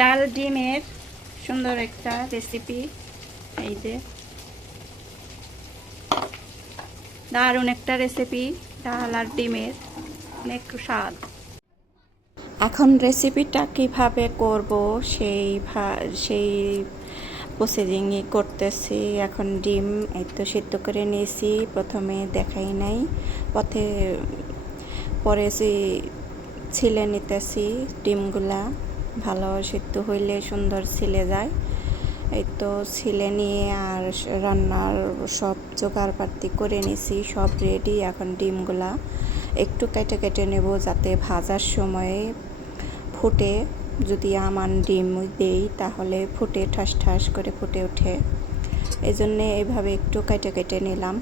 ডাল ডিমের সুন্দর একটা রেসিপি। এই যে দারুণ একটা রেসিপি, ডাল আর ডিমের অনেক স্বাদ। এখন রেসিপিটা কিভাবে করব সেই প্রসেসিংই করতেছি। এখন ডিম এই তো সিদ্ধ করে নিয়েছি, প্রথমে দেখাই নাই, পরে ছিলে নিতেছি। ডিমগুলা ভালো সিদ্ধ হইলে সুন্দর ছিলে যায়। এই তো ছিলে নিয়ে আর রান্নার সব জোগাড়পাতি করে নিছি, সব রেডি। এখন ডিমগুলা একটু কেটে কেটে নেব যাতে ভাজার সময়ে ফুটে। যদি আমান ডিম দেই তাহলে ফুটে ঠাস ঠাস করে ফুটে ওঠে, এই জন্যে এইভাবে একটু কেটে কেটে নিলাম।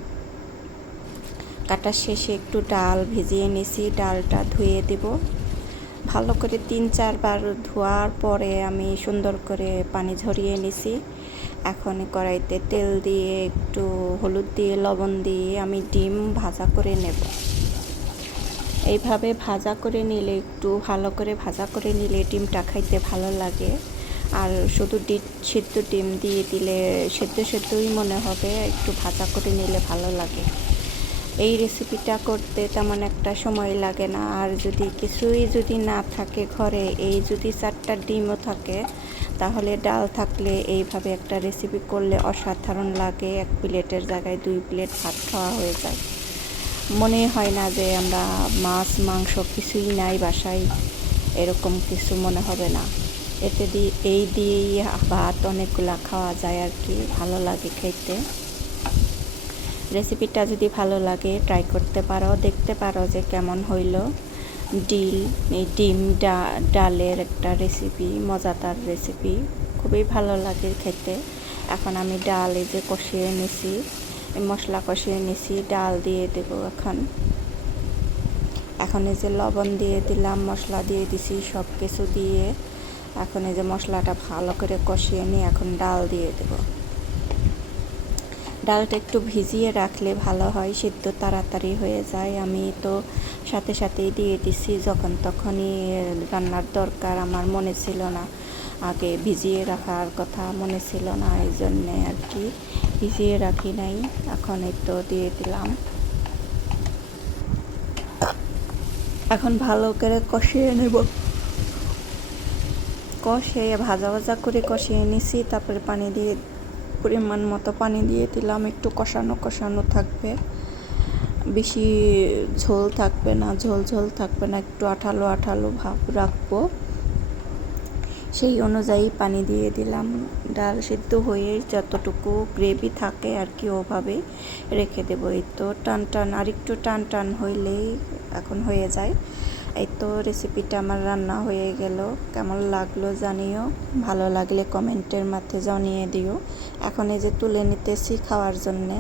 কাটার শেষে একটু ডাল ভিজিয়ে নিছি, ডালটা ধুয়ে দেব ভালো করে। 3-4 বার ধোয়ার পরে আমি সুন্দর করে পানি ঝরিয়ে নিছি। এখন কড়াইতে তেল দিয়ে একটু হলুদ দিয়ে লবণ দিয়ে আমি ডিম ভাজা করে নেব। এইভাবে ভাজা করে নিলে, একটু ভালো করে ভাজা করে নিলে ডিমটা খাইতে ভালো লাগে। আর শুধু সিদ্ধ ডিম দিয়ে দিলে সেদ্ধ সেদ্ধই মনে হবে, একটু ভাজা করে নিলে ভালো লাগে। এই রেসিপিটা করতে তেমন একটা সময় লাগে না। আর কিছুই না থাকে ঘরে, এই যদি 4টা ডিমও থাকে তাহলে ডাল থাকলে এইভাবে একটা রেসিপি করলে অসাধারণ লাগে। 1 প্লেটের জায়গায় 2 প্লেট ভাত খাওয়া হয়ে যায়। মনে হয় না যে আমরা মাছ মাংস কিছুই নাই বাসায়, এরকম কিছু মনে হবে না। এই দিয়েই ভাত অনেকগুলা খাওয়া যায় আর কি, ভালো লাগে খেতে। রেসিপিটা যদি ভালো লাগে ট্রাই করতে পারো, দেখতে পারো যে কেমন হইল। ডিম ডালের একটা রেসিপি, মজাদার রেসিপি, খুবই ভালো লাগে খেতে। এখন আমি ডাল এই যে কষিয়ে নিছি, মশলা কষিয়ে নিছি, ডাল দিয়ে দেব। এখন এই যে লবণ দিয়ে দিলাম, মশলা দিয়ে দিছি, সব কিছু দিয়ে এখন এই যে মশলাটা ভালো করে কষিয়ে নিয়ে এখন ডাল দিয়ে দেব। ডালটা একটু ভিজিয়ে রাখলে ভালো হয়, সিদ্ধ তাড়াতাড়ি হয়ে যায়। আমি তো সাথে সাথেই দিয়ে দিছি, যখন তখনই রান্নার দরকার, আমার মনে ছিল না, আগে ভিজিয়ে রাখার কথা মনে ছিল না, এই জন্যে আর কি ভিজিয়ে রাখি নাই। এখন এই তো দিয়ে দিলাম। এখন ভালো করে কষিয়ে নেব, কষিয়ে ভাজা ভাজা করে কষিয়ে নিছি। তারপরে পরিমাণ মতো পানি দিয়ে দিলাম। একটু কষানো থাকবে, বেশি ঝোল থাকবে না, ঝোল থাকবে না, একটু আঠালো ভাব রাখবো, সেই অনুযায়ী পানি দিয়ে দিলাম। ডাল সিদ্ধ হয়ে যতটুকু গ্রেভি থাকে আর কি ওভাবে রেখে দেবো। এই তো আরেকটু টান হইলেই এখন হয়ে যায়। এই তো রেসিপিটা আমার রান্না হয়ে গেল। কেমন লাগলো জানিও, ভালো লাগলে কমেন্টের মাধ্যমে জানিয়ে দিও। এখন এই যে তুলে নিতেছি খাওয়ার জন্যে।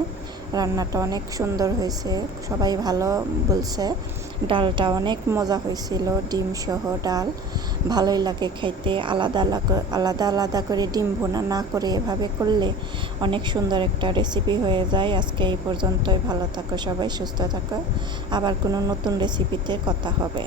রান্নাটা অনেক সুন্দর হয়েছে, সবাই ভালো বলছে। ডালটা অনেক মজা হয়েছিল, ডিম সহ ডাল ভালোই লাগে খাইতে। আলাদা করে ডিম ভুনা না করে এভাবে করলে অনেক সুন্দর একটা রেসিপি হয়ে যায়। আজকে এই পর্যন্তই, ভালো থাকো সবাই, সুস্থ থাকো, আবার কোনো নতুন রেসিপিতে কথা হবে।